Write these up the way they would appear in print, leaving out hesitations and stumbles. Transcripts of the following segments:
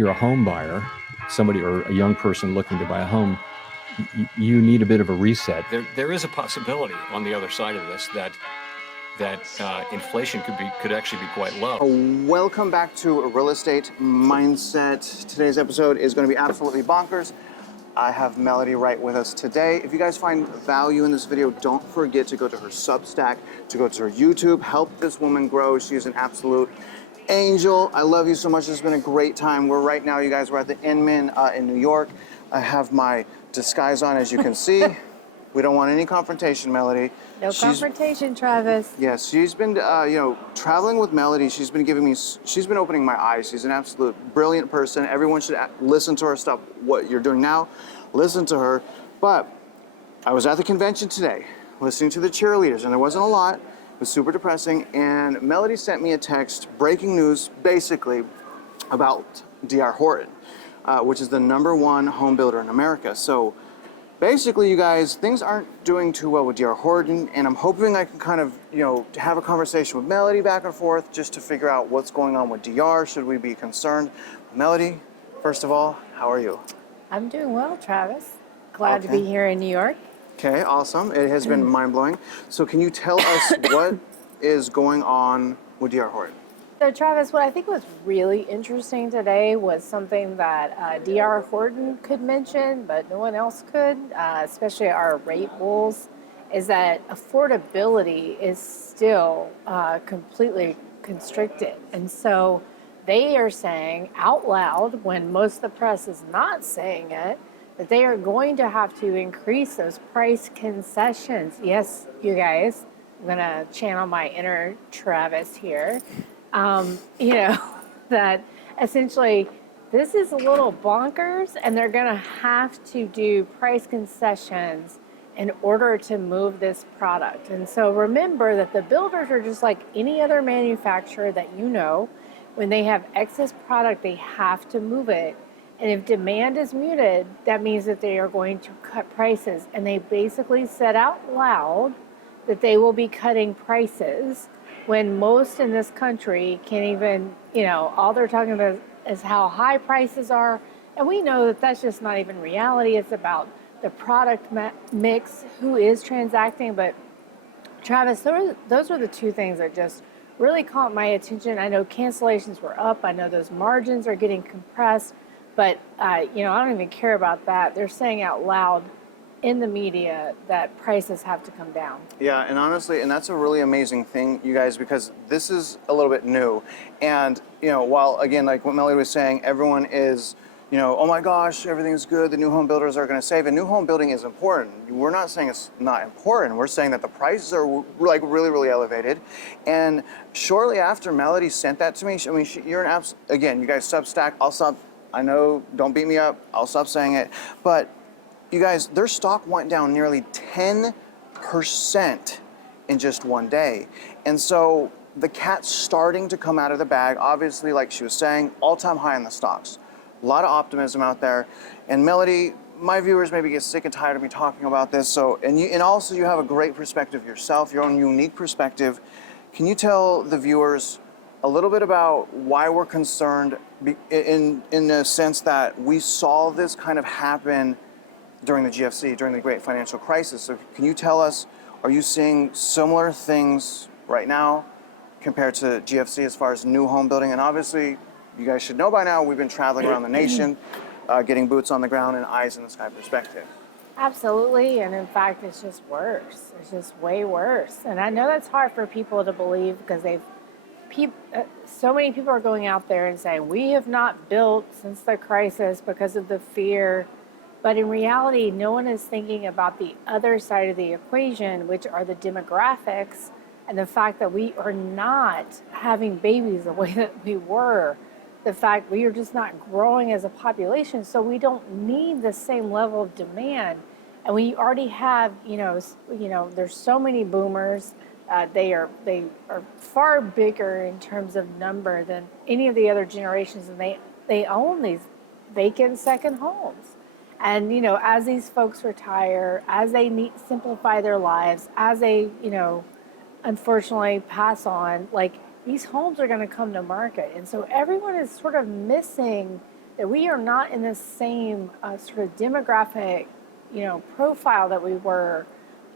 you're a home buyer, somebody or a young person looking to buy a home, you need a bit of a reset. There is a possibility on the other side of this that inflation could actually be quite low. Welcome back to Real Estate Mindset. Today's episode is going to be absolutely bonkers. I have Melody right with us today. If you guys find value in this video, don't forget to go to her Substack, to go to her YouTube, help this woman grow. She's an absolute angel. I love you so much. It's been a great time. We're right now, you guys, we're at the Inman in New York. I have my disguise on, as you can see. We don't want any confrontation, Melody. No confrontation, Travis. Yes, she's been, traveling with Melody. She's been opening my eyes. She's an absolute brilliant person. Everyone should listen to her. Stop what you're doing now. Listen to her. But I was at the convention today, listening to the cheerleaders, and there wasn't a lot. It was super depressing. And Melody sent me a text, breaking news, basically, about D.R. Horton, which is the #1 home builder in America. So basically, you guys, things aren't doing too well with D.R. Horton, and I'm hoping I can kind of, have a conversation with Melody back and forth just to figure out what's going on with D.R. Should we be concerned? Melody, first of all, how are you? I'm doing well, Travis. Glad to be here in New York. Okay, awesome. It has been mind-blowing. So can you tell us what is going on with D.R. Horton? So, Travis, what I think was really interesting today was something that D.R. Horton could mention, but no one else could, especially our rate bulls, is that affordability is still completely constricted. And so they are saying out loud, when most of the press is not saying it, that they are going to have to increase those price concessions. Yes, you guys, I'm going to channel my inner Travis here. That essentially this is a little bonkers, and they're going to have to do price concessions in order to move this product. And so remember that the builders are just like any other manufacturer that when they have excess product, they have to move it. And if demand is muted, that means that they are going to cut prices. And they basically said out loud that they will be cutting prices when most in this country can't even, all they're talking about is how high prices are. And we know that that's just not even reality. It's about the product mix, who is transacting. But Travis, those were the two things that just really caught my attention. I know cancellations were up. I know those margins are getting compressed. But, I don't even care about that. They're saying out loud in the media that prices have to come down. Yeah, and honestly, and that's a really amazing thing, you guys, because this is a little bit new. And, while, again, like what Melody was saying, everyone is, oh my gosh, everything's good, the new home builders are going to save. And new home building is important. We're not saying it's not important. We're saying that the prices are like really, really elevated. And shortly after Melody sent that to me, you're an again, you guys Substack, I know, don't beat me up, I'll stop saying it. But you guys, their stock went down nearly 10% in just one day. And so the cat's starting to come out of the bag. Obviously, like she was saying, all-time high in the stocks. A lot of optimism out there. And Melody, my viewers maybe get sick and tired of me talking about this. So, and also you have a great perspective yourself, your own unique perspective. Can you tell the viewers a little bit about why we're concerned in the sense that we saw this kind of happen during the GFC, during the Great Financial Crisis? So can you tell us, are you seeing similar things right now compared to GFC as far as new home building? And obviously, you guys should know by now, we've been traveling around the nation, getting boots on the ground and eyes in the sky perspective. Absolutely, and in fact, it's just worse. It's just way worse. And I know that's hard for people to believe because so many people are going out there and saying, we have not built since the crisis because of the fear. But in reality, no one is thinking about the other side of the equation, which are the demographics and the fact that we are not having babies the way that we were. The fact we are just not growing as a population, so we don't need the same level of demand. And we already have, there's so many boomers. They are far bigger in terms of number than any of the other generations, and they own these vacant second homes. And, as these folks retire, as they simplify their lives, as they, unfortunately pass on, these homes are going to come to market. And so everyone is sort of missing that we are not in the same sort of demographic, profile that we were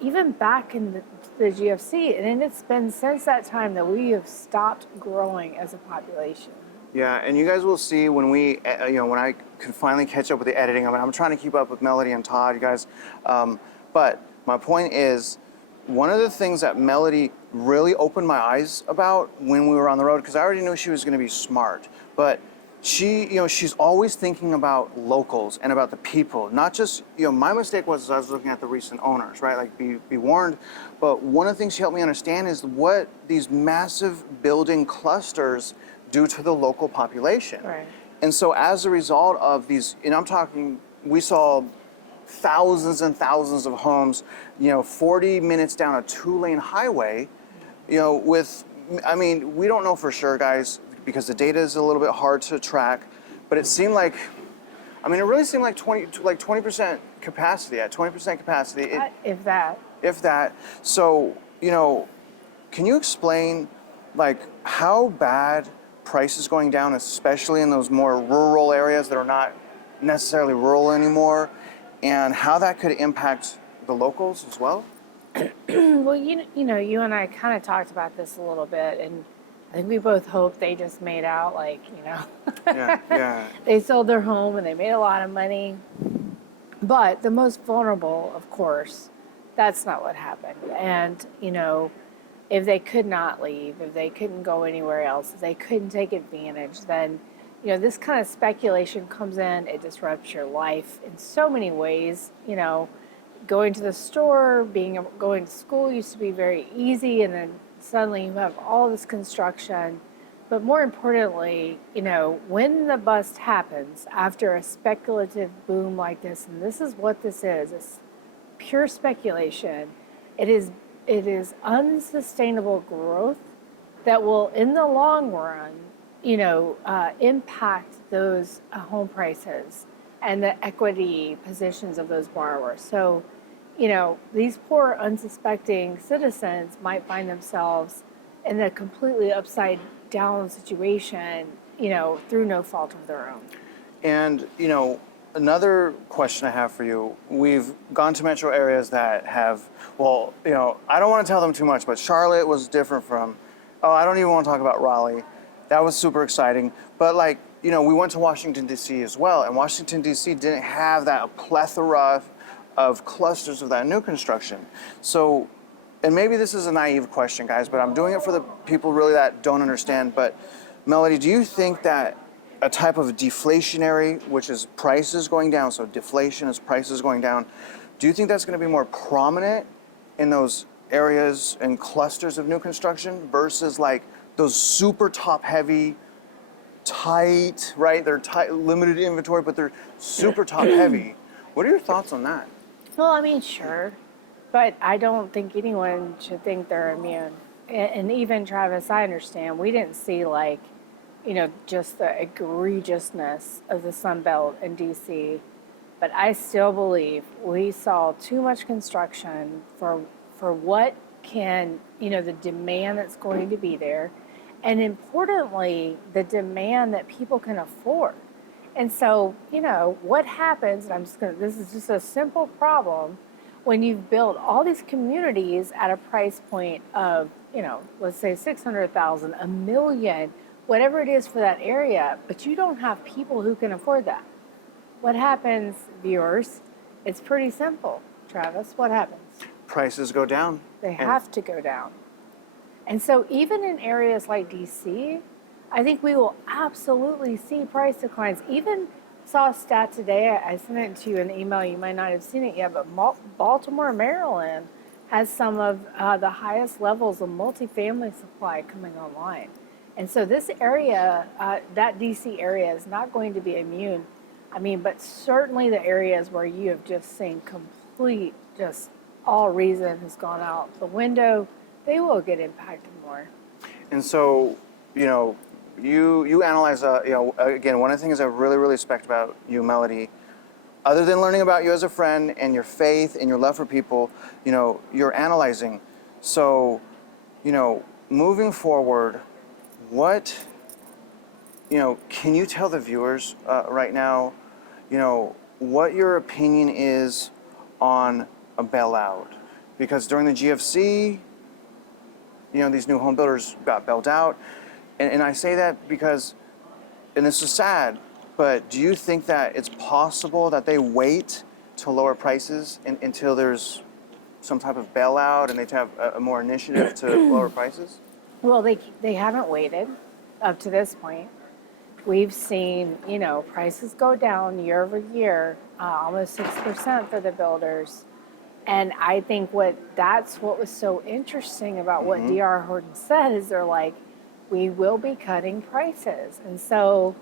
even back in the GFC. And it's been since that time that we have stopped growing as a population. Yeah, and you guys will see when we, when I can finally catch up with the editing of it. I'm trying to keep up with Melody and Todd, you guys. But my point is, one of the things that Melody really opened my eyes about when we were on the road, because I already knew she was going to be smart, but she's always thinking about locals and about the people. Not just, my mistake was I was looking at the recent owners, right? Like be warned. But one of the things she helped me understand is what these massive building clusters do to the local population. Right. And so as a result of these, and I'm talking, we saw thousands and thousands of homes, 40 minutes down a 2-lane highway, we don't know for sure, guys, because the data is a little bit hard to track, but it seemed like, it really seemed like 20% capacity, at 20% capacity. If that. If that. So, can you explain, how bad price is going down, especially in those more rural areas that are not necessarily rural anymore, and how that could impact the locals as well? Well, you and I kind of talked about this a little bit, and I think we both hope they just made out Yeah. they sold their home and they made a lot of money. But the most vulnerable, of course, that's not what happened. And, if they could not leave, if they couldn't go anywhere else, if they couldn't take advantage, then, this kind of speculation comes in, it disrupts your life in so many ways. Going to the store, going to school used to be very easy, and then suddenly you have all this construction. But more importantly, when the bust happens after a speculative boom like this, and this is what this is, it's pure speculation. It is unsustainable growth that will, in the long run, impact those home prices and the equity positions of those borrowers. So, these poor unsuspecting citizens might find themselves in a completely upside down situation, through no fault of their own. And, another question I have for you, we've gone to metro areas that have, I don't want to tell them too much, but Charlotte was different from, I don't even want to talk about Raleigh. That was super exciting. But we went to Washington, D.C. as well, and Washington, D.C. didn't have that plethora of clusters of that new construction. So, and maybe this is a naive question, guys, but I'm doing it for the people really that don't understand. But Melody, do you think that a type of deflationary, which is prices going down, so deflation is prices going down, do you think that's going to be more prominent in those areas and clusters of new construction versus those super top heavy, tight, right? They're tight, limited inventory, but they're super top heavy. What are your thoughts on that? Well, sure, but I don't think anyone should think they're immune. And even Travis, I understand, we didn't see just the egregiousness of the Sun Belt in DC, but I still believe we saw too much construction for what can, the demand that's going to be there, and importantly, the demand that people can afford. And so, what happens, and this is just a simple problem, when you've built all these communities at a price point of, let's say 600,000, $1 million, whatever it is for that area, but you don't have people who can afford that. What happens, viewers? It's pretty simple. Travis, what happens? Prices go down. They have to go down. And so even in areas like DC, I think we will absolutely see price declines. Even saw a stat today, I sent it to you in an email, you might not have seen it yet, but Baltimore, Maryland has some of the highest levels of multifamily supply coming online. And so this area, that DC area is not going to be immune. But certainly the areas where you have just seen complete, just all reason has gone out the window, they will get impacted more. And so, you analyze, again, one of the things I really, really respect about you, Melody, other than learning about you as a friend and your faith and your love for people, you're analyzing. So, moving forward, what can you tell the viewers right now, what your opinion is on a bailout? Because during the GFC, these new home builders got bailed out. And I say that because, and this is sad, but do you think that it's possible that they wait to lower prices until there's some type of bailout and they have a more initiative to lower prices? Well, they haven't waited up to this point. We've seen, prices go down year over year, almost 6% for the builders. And I think that's what was so interesting about what D.R. Horton said is they're like, we will be cutting prices. And so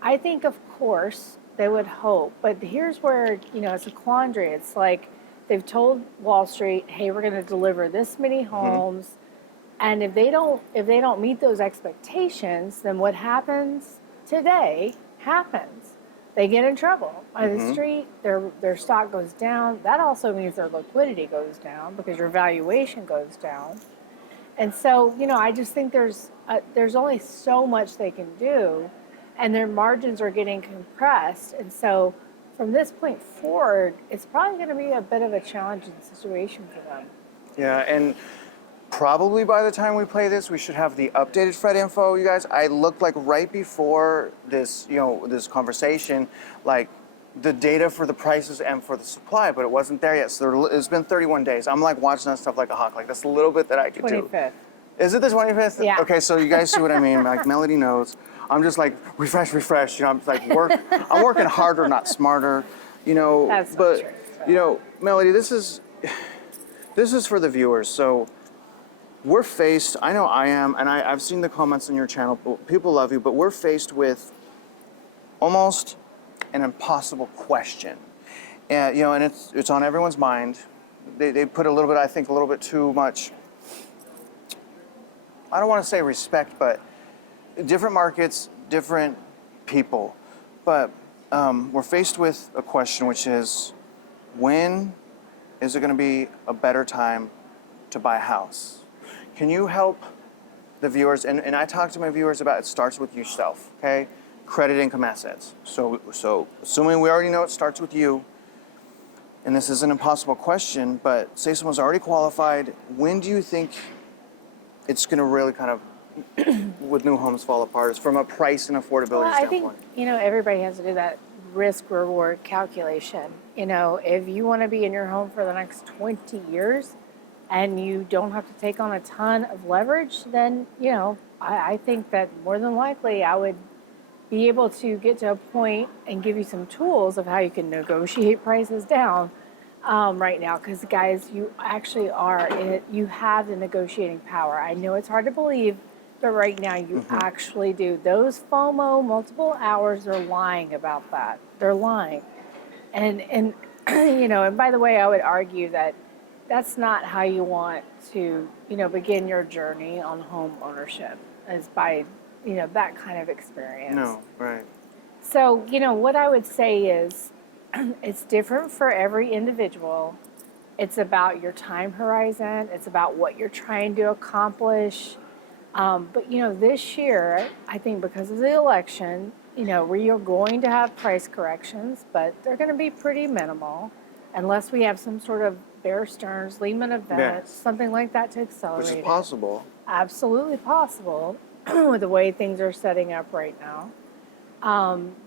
I think, of course, they would hope. But here's where, it's a quandary. It's like they've told Wall Street, hey, we're going to deliver this many homes. And if they don't meet those expectations, then what happens today happens. They get in trouble by the street, their stock goes down. That also means their liquidity goes down because your valuation goes down. And so, I just think there's only so much they can do, and their margins are getting compressed. And so from this point forward, it's probably going to be a bit of a challenging situation for them. Yeah, and probably by the time we play this, we should have the updated Fred info, you guys. I looked like right before this, this conversation, like the data for the prices and for the supply, but it wasn't there yet. So it's been 31 days. I'm like watching that stuff like a hawk. Like that's a little bit that I could 25th. do. Is it the 25th? Yeah. Okay, so you guys see what I mean. Like Melody knows. I'm just like refresh. I'm like I'm working harder, not smarter. That's but not true. Melody, this is for the viewers. So we're faced, I know I am, and I've seen the comments on your channel, people love you, but we're faced with almost an impossible question. And, and it's on everyone's mind. They put a little bit too much, I don't want to say respect, but different markets, different people. But we're faced with a question, which is, when is it going to be a better time to buy a house? Can you help the viewers? And I talk to my viewers about it starts with yourself, okay? Credit, income, assets. So assuming we already know it starts with you, and this is an impossible question, but say someone's already qualified, when do you think it's going to really kind of, with new homes, fall apart? It's from a price and affordability standpoint. I think, everybody has to do that risk-reward calculation. If you want to be in your home for the next 20 years, and you don't have to take on a ton of leverage, then, I think that more than likely I would be able to get to a point and give you some tools of how you can negotiate prices down right now. Because, guys, you actually you have the negotiating power. I know it's hard to believe, but right now you actually do. Those FOMO multiple hours, they're lying about that. They're lying. And and by the way, I would argue that that's not how you want to, begin your journey on home ownership, is by, that kind of experience. No, right. So, what I would say is it's different for every individual. It's about your time horizon. It's about what you're trying to accomplish. But, this year, I think because of the election, we are going to have price corrections, but they're going to be pretty minimal unless we have some sort of Bear Stearns, Lehman event, something like that to accelerate Which is it. possible. Absolutely possible with the way things are setting up right now.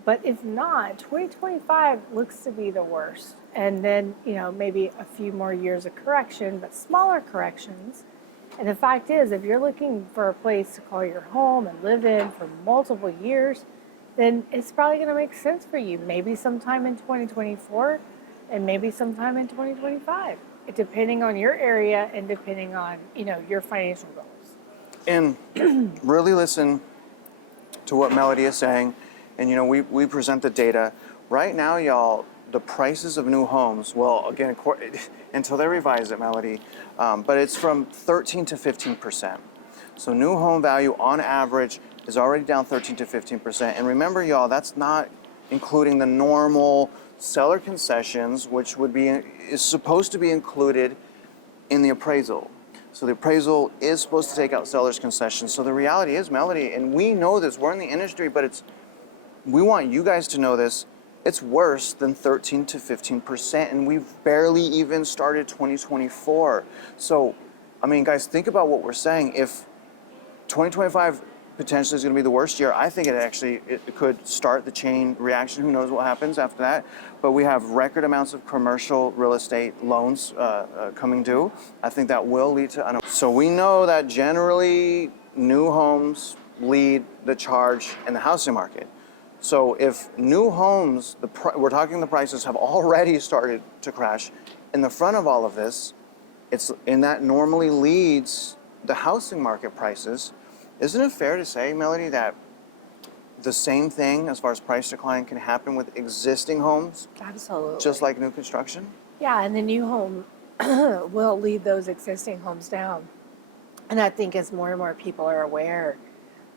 But if not, 2025 looks to be the worst. And then, maybe a few more years of correction, but smaller corrections. And the fact is, if you're looking for a place to call your home and live in for multiple years, then it's probably going to make sense for you. Maybe sometime in 2024 and maybe sometime in 2025, depending on your area and depending on, your financial goals. And really listen to what Melody is saying. And, we present the data. Right now, y'all, the prices of new homes, well, again, until they revise it, Melody, but it's from 13 to 15%. So new home value on average is already down 13 to 15%. And remember, y'all, that's not including the normal seller concessions, which is supposed to be included in the appraisal. So the appraisal is supposed to take out seller's concessions. So the reality is, Melody, and we know this, we're in the industry, but we want you guys to know this, it's worse than 13 to 15%, and we've barely even started 2024. So, I mean, guys, think about what we're saying. If 2025 potentially is going to be the worst year, I think it could start the chain reaction. Who knows what happens after that? But we have record amounts of commercial real estate loans coming due. I think that will lead to so we know that generally new homes lead the charge in the housing market. So if new homes, we're talking the prices have already started to crash in the front of all of this, that normally leads the housing market prices. Isn't it fair to say, Melody, that the same thing as far as price decline can happen with existing homes? Absolutely. Just like new construction? Yeah, and the new home will lead those existing homes down. And I think as more and more people are aware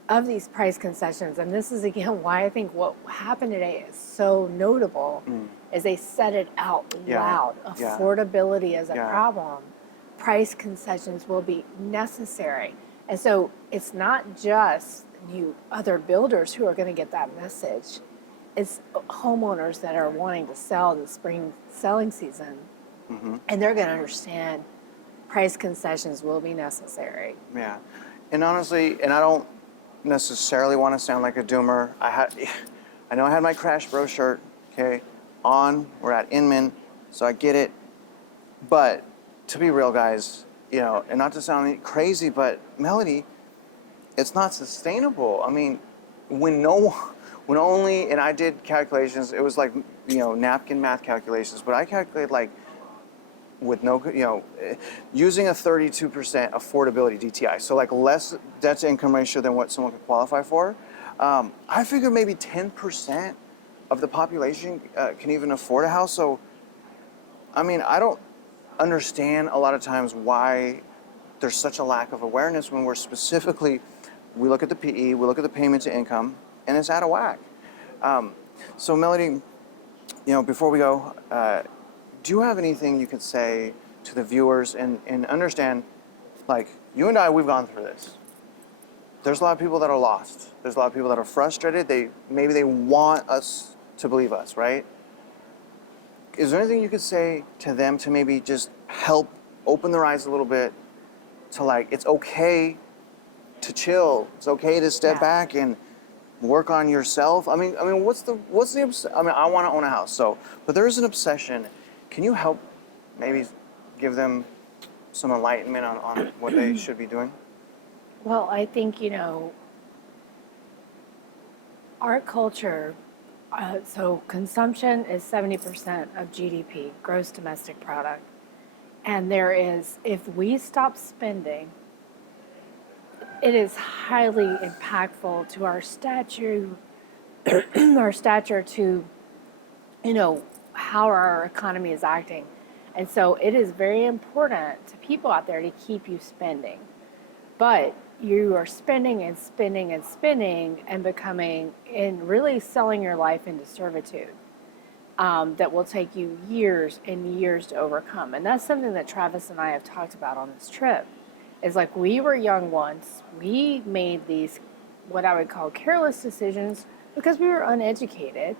of these price concessions, and this is again why I think what happened today is so notable, is they said it out loud. Affordability is a problem. Price concessions will be necessary. And so it's not just other builders who are going to get that message. It's homeowners that are wanting to sell in the spring selling season, and they're going to understand price concessions will be necessary. Yeah, and honestly, and I don't necessarily want to sound like a doomer. I know I had my Crash Bro shirt, okay, on. We're at Inman, so I get it. But to be real, guys, and not to sound crazy, but Melody, it's not sustainable. I mean, when only, and I did calculations, it was like, napkin math calculations, but I calculated like with no, using a 32% affordability DTI, so like less debt to income ratio than what someone could qualify for. I figured maybe 10% of the population can even afford a house. So, I mean, I don't understand a lot of times why there's such a lack of awareness when we look at the PE, we look at the payment to income, and it's out of whack. So Melody, before we go, do you have anything you could say to the viewers and understand, like, you and I, we've gone through this. There's a lot of people that are lost. There's a lot of people that are frustrated. Maybe they want us to believe us, right? Is there anything you could say to them to maybe just help open their eyes a little bit to, like, it's okay to chill. It's okay to step back and work on yourself. I mean, what's the I mean, I want to own a house, but there is an obsession. Can you help maybe give them some enlightenment on what they should be doing? Well, I think, our culture, so consumption is 70% of GDP, gross domestic product. And if we stop spending, it is highly impactful to our stature, to, how our economy is acting. And so it is very important to people out there to keep you spending. But you are spending and spending and spending and really selling your life into servitude that will take you years and years to overcome. And that's something that Travis and I have talked about on this trip. Is like, we were young once. We made these, what I would call careless decisions because we were uneducated,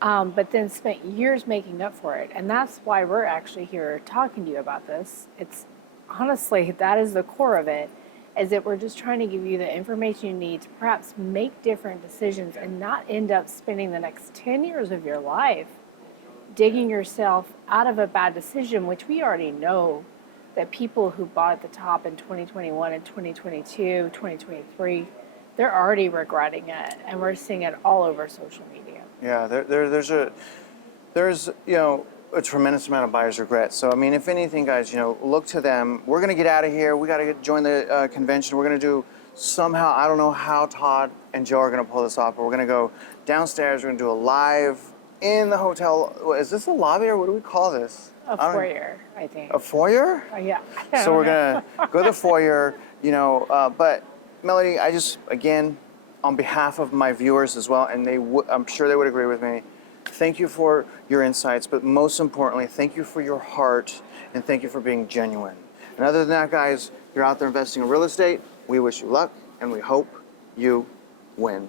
but then spent years making up for it. And that's why we're actually here talking to you about this. It's honestly, that is the core of it, is that we're just trying to give you the information you need to perhaps make different decisions and not end up spending the next 10 years of your life digging yourself out of a bad decision, which we already know that people who bought at the top in 2021 and 2022, 2023, they're already regretting it, and we're seeing it all over social media. Yeah, there's a tremendous amount of buyer's regret. So I mean, if anything, guys, look to them. We're gonna get out of here. We gotta join the convention. We're gonna do somehow. I don't know how Todd and Joe are gonna pull this off, but we're gonna go downstairs. We're gonna do a live in the hotel. Is this a lobby or what do we call this? A foyer, I think. A foyer? Yeah. So we're gonna go to the foyer, but Melody, I just, again, on behalf of my viewers as well, and I'm sure they would agree with me, thank you for your insights, but most importantly, thank you for your heart, and thank you for being genuine. And other than that, guys, you're out there investing in real estate, we wish you luck and we hope you win.